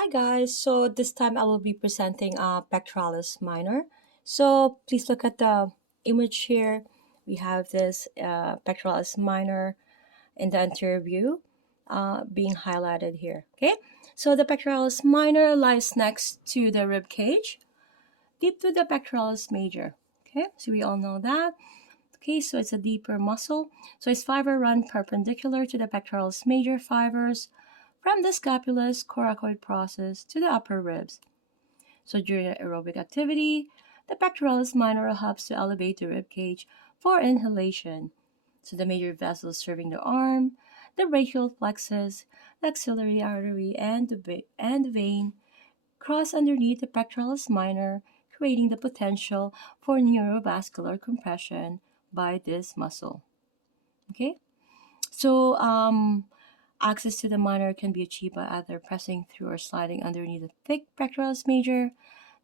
Hi guys, so this time I will be presenting Pectoralis Minor. So please look at the image here. We have this Pectoralis Minor in the anterior view being highlighted here. Okay, so the Pectoralis Minor lies next to the rib cage, deep to the Pectoralis Major. Okay, so we all know that. Okay, so it's a deeper muscle. So its fiber run perpendicular to the pectoralis major fibers from the scapula's coracoid process to the upper ribs. So during aerobic activity, the pectoralis minor helps to elevate the rib cage for inhalation. So the major vessels serving the arm, the brachial plexus, the axillary artery, and the vein cross underneath the pectoralis minor, creating the potential for neurovascular compression by this muscle. Okay, so access to the minor can be achieved by either pressing through or sliding underneath the thick pectoralis major.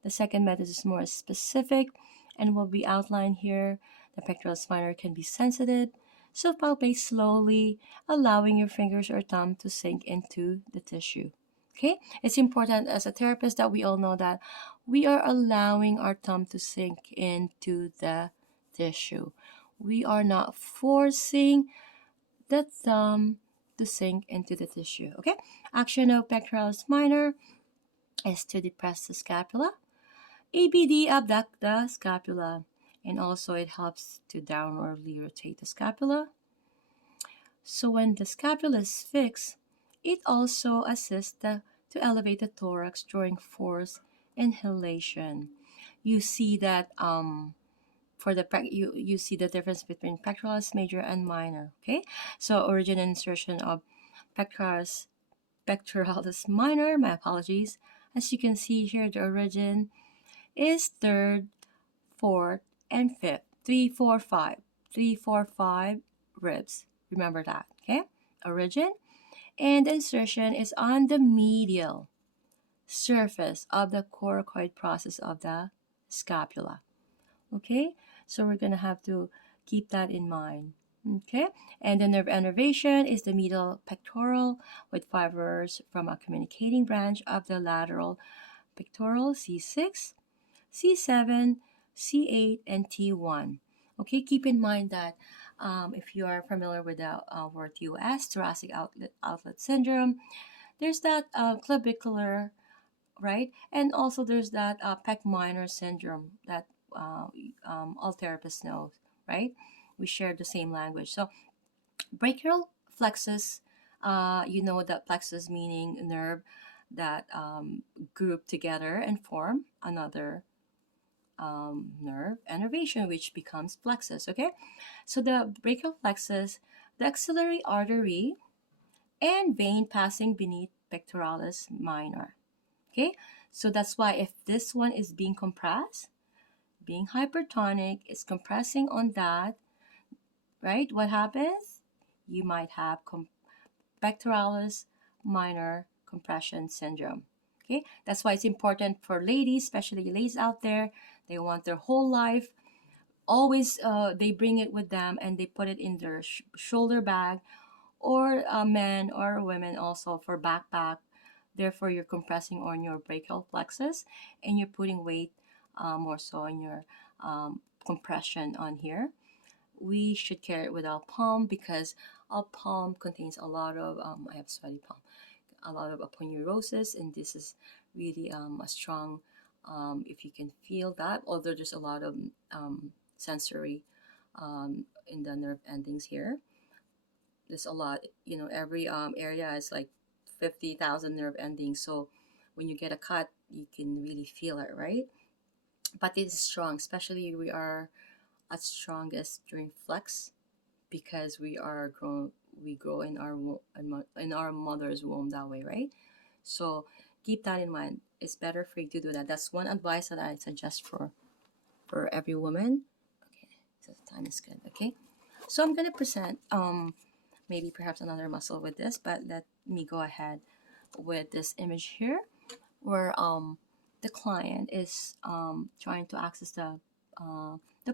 The second method is more specific and will be outlined here. The pectoralis minor can be sensitive, so palpate slowly, allowing your fingers or thumb to sink into the tissue. Okay, it's important as a therapist that we all know that we are allowing our thumb to sink into the tissue. We are not forcing the thumb to sink into the tissue. Okay, action of pectoralis minor is to depress the scapula. ABD abduct the scapula, and also it helps to downwardly rotate the scapula. So when the scapula is fixed, it also assists to elevate the thorax during forced inhalation. You see that for the you see the difference between pectoralis major and minor. Okay, so origin and insertion of pectoralis minor. My apologies. As you can see here, the origin is third, fourth, and fifth. 3, 4, 5. 3, 4, 5 ribs. Remember that. Okay, origin and insertion is on the medial surface of the coracoid process of the scapula. Okay, so we're gonna have to keep that in mind. Okay, and the nerve innervation is the medial pectoral with fibers from a communicating branch of the lateral pectoral C6, C7, C8, and T1. Okay, keep in mind that if you are familiar with the word TOS, thoracic outlet syndrome, there's that clavicular, right? And also there's that pec minor syndrome that uh, all therapists know, right? We share the same language. So brachial plexus, you know that plexus meaning nerve that group together and form another nerve, enervation, which becomes plexus. Okay, so the brachial plexus, the axillary artery, and vein passing beneath pectoralis minor. Okay, so that's why if this one is being compressed, being hypertonic, is compressing on that, right? What happens? You might have pectoralis minor compression syndrome. Okay, that's why it's important for ladies, especially ladies out there. They want their whole life. Always, they bring it with them and they put it in their shoulder bag, or men or women also for backpack. Therefore, you're compressing on your brachial plexus and you're putting weight more so on your compression on here. We should carry it with our palm because our palm contains a lot of, I have sweaty palm, a lot of aponeurosis, and this is really a strong, if you can feel that, although there's a lot of sensory in the nerve endings here. There's a lot, every area is like 50,000 nerve endings. So when you get a cut, you can really feel it, right? But it is strong, especially we are at strongest during flex because we grow in in our mother's womb that way, right? So keep that in mind. It's better for you to do that. That's one advice that I suggest for every woman. Okay, so the time is good. Okay, so I'm gonna present maybe perhaps another muscle with this, but let me go ahead with this image here where the client is trying to access the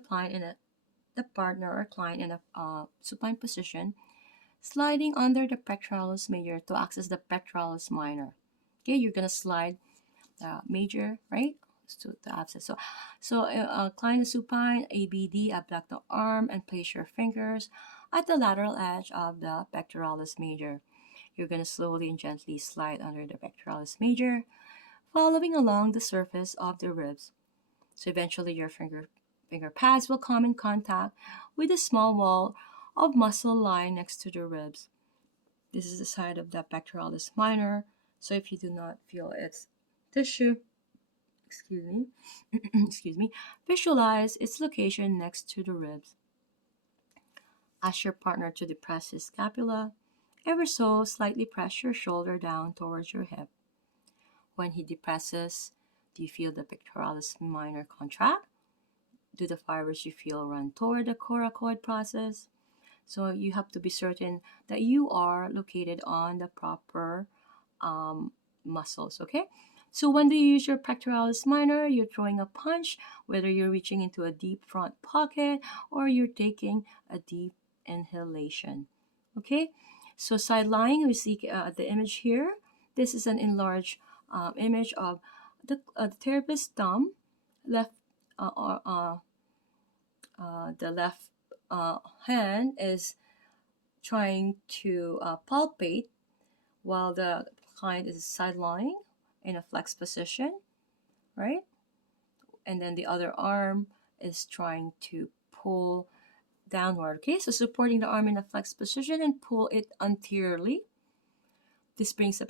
client in a the partner or client in a supine position, sliding under the pectoralis major to access the pectoralis minor. Okay, you're gonna slide the major, right, to the abscess. Incline the supine, ABD, abduct the arm, and place your fingers at the lateral edge of the pectoralis major. You're gonna slowly and gently slide under the pectoralis major, following along the surface of the ribs. So eventually your finger pads will come in contact with a small wall of muscle lying next to the ribs. This is the side of the pectoralis minor. So if you do not feel its tissue, excuse me, excuse me, visualize its location next to the ribs. Ask your partner to depress his scapula. Ever so slightly press your shoulder down towards your hip. When he depresses, do you feel the pectoralis minor contract? Do the fibers you feel run toward the coracoid process? So you have to be certain that you are located on the proper muscles, okay? So when you use your pectoralis minor, you're throwing a punch, whether you're reaching into a deep front pocket or you're taking a deep inhalation, okay? So side lying, we see the image here. This is an enlarged image of the therapist's thumb, left the left hand is trying to palpate while the client is side lying in a flex position, right? And then the other arm is trying to pull downward. Okay, so supporting the arm in a flex position and pull it anteriorly. This brings the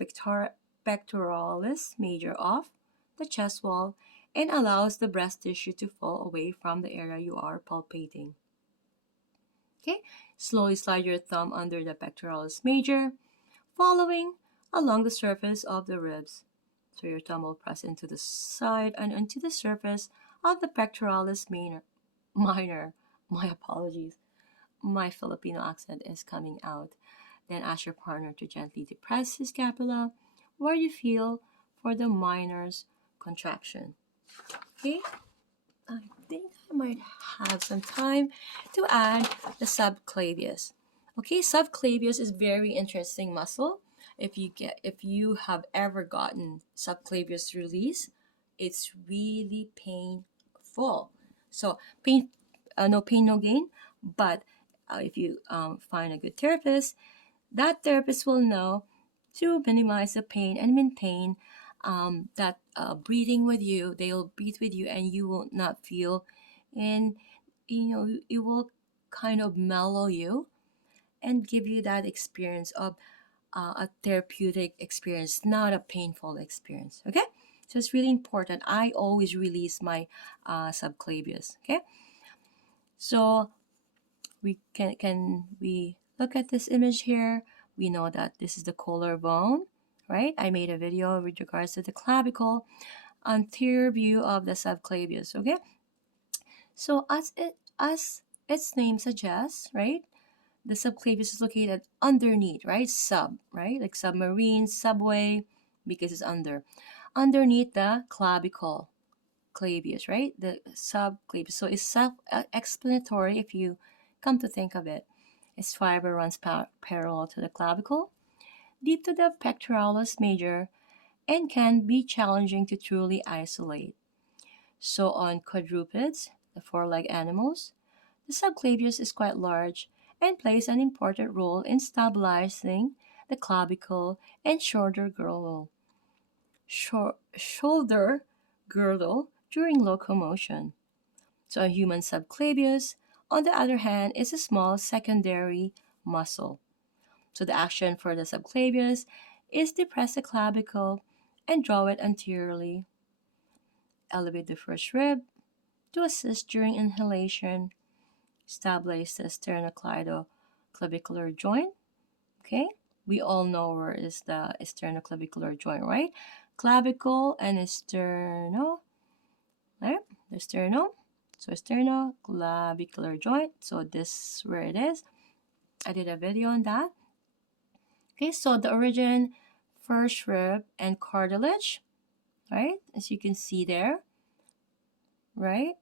pectoralis major off the chest wall and allows the breast tissue to fall away from the area you are palpating. Okay, slowly slide your thumb under the pectoralis major, following along the surface of the ribs. So your thumb will press into the side and into the surface of the pectoralis minor. My apologies. My Filipino accent is coming out. Then ask your partner to gently depress his scapula where you feel for the minor's contraction. Okay? I think I might have some time to add the subclavius. Okay, subclavius is very interesting muscle. If you have ever gotten subclavius release, it's really painful. So no pain, no gain. But if you find a good therapist, that therapist will know to minimize the pain and maintain that breathing with you. They'll breathe with you, and you will not feel, and it will kind of mellow you and give you that experience of a therapeutic experience, not a painful experience. Okay, so it's really important. I always release my subclavius. Okay, so we can we look at this image here. We know that this is the collarbone, right? I made a video with regards to the clavicle, anterior view of the subclavius. Okay, so as its name suggests, right? The subclavius is located underneath, right? Sub, right? Like submarine, subway, because it's underneath the clavius, right? The subclavius. So it's self-explanatory if you come to think of it. Its fiber runs parallel to the clavicle, deep to the pectoralis major, and can be challenging to truly isolate. So on quadrupeds, the four-legged animals, the subclavius is quite large and plays an important role in stabilizing the clavicle and shoulder girdle during locomotion. So a human subclavius, on the other hand, is a small secondary muscle. So the action for the subclavius is depress the clavicle and draw it anteriorly. Elevate the first rib to assist during inhalation. Establish the sternocleido-clavicular joint. Okay, we all know where is the sternoclavicular joint, right? Clavicle and sterno, right? The sternum. So sternoclavicular joint. So this is where it is. I did a video on that. Okay, so the origin, first rib and cartilage, right? As you can see there, right?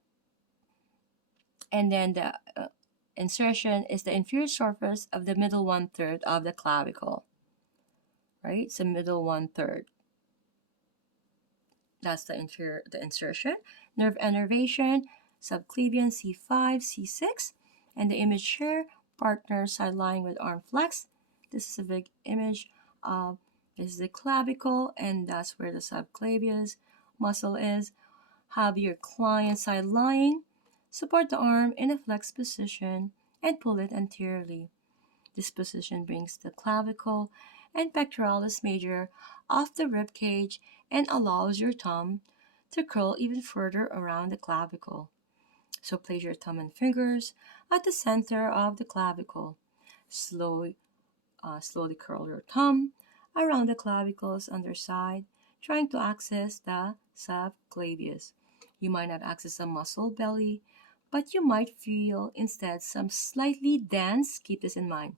And then the insertion is the inferior surface of the middle 1/3 of the clavicle, right? It's the middle 1/3. That's the insertion. Nerve innervation, subclavian C5, C6. And the image here, partner side lying with arm flex. This is a big image. This is the clavicle, and that's where the subclavius muscle is. Have your client side lying. Support the arm in a flex position and pull it anteriorly. This position brings the clavicle and pectoralis major off the rib cage and allows your thumb to curl even further around the clavicle. So place your thumb and fingers at the center of the clavicle. Slowly curl your thumb around the clavicle's underside, trying to access the subclavius. You might not access the muscle belly, but you might feel instead some slightly dense, keep this in mind,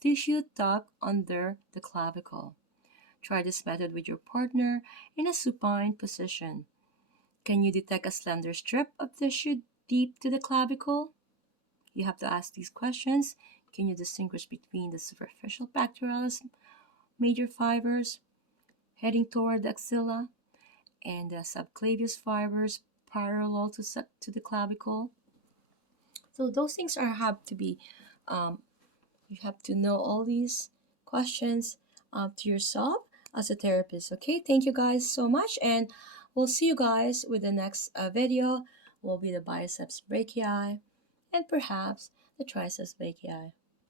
tissue tucked under the clavicle. Try this method with your partner in a supine position. Can you detect a slender strip of tissue deep to the clavicle? You have to ask these questions. Can you distinguish between the superficial pectoralis major fibers heading toward the axilla and the subclavius fibers parallel to the clavicle? So those things have to be, you have to know all these questions to yourself as a therapist. Okay, thank you guys so much, and we'll see you guys with the next video. Will be the biceps brachii and perhaps the triceps brachii.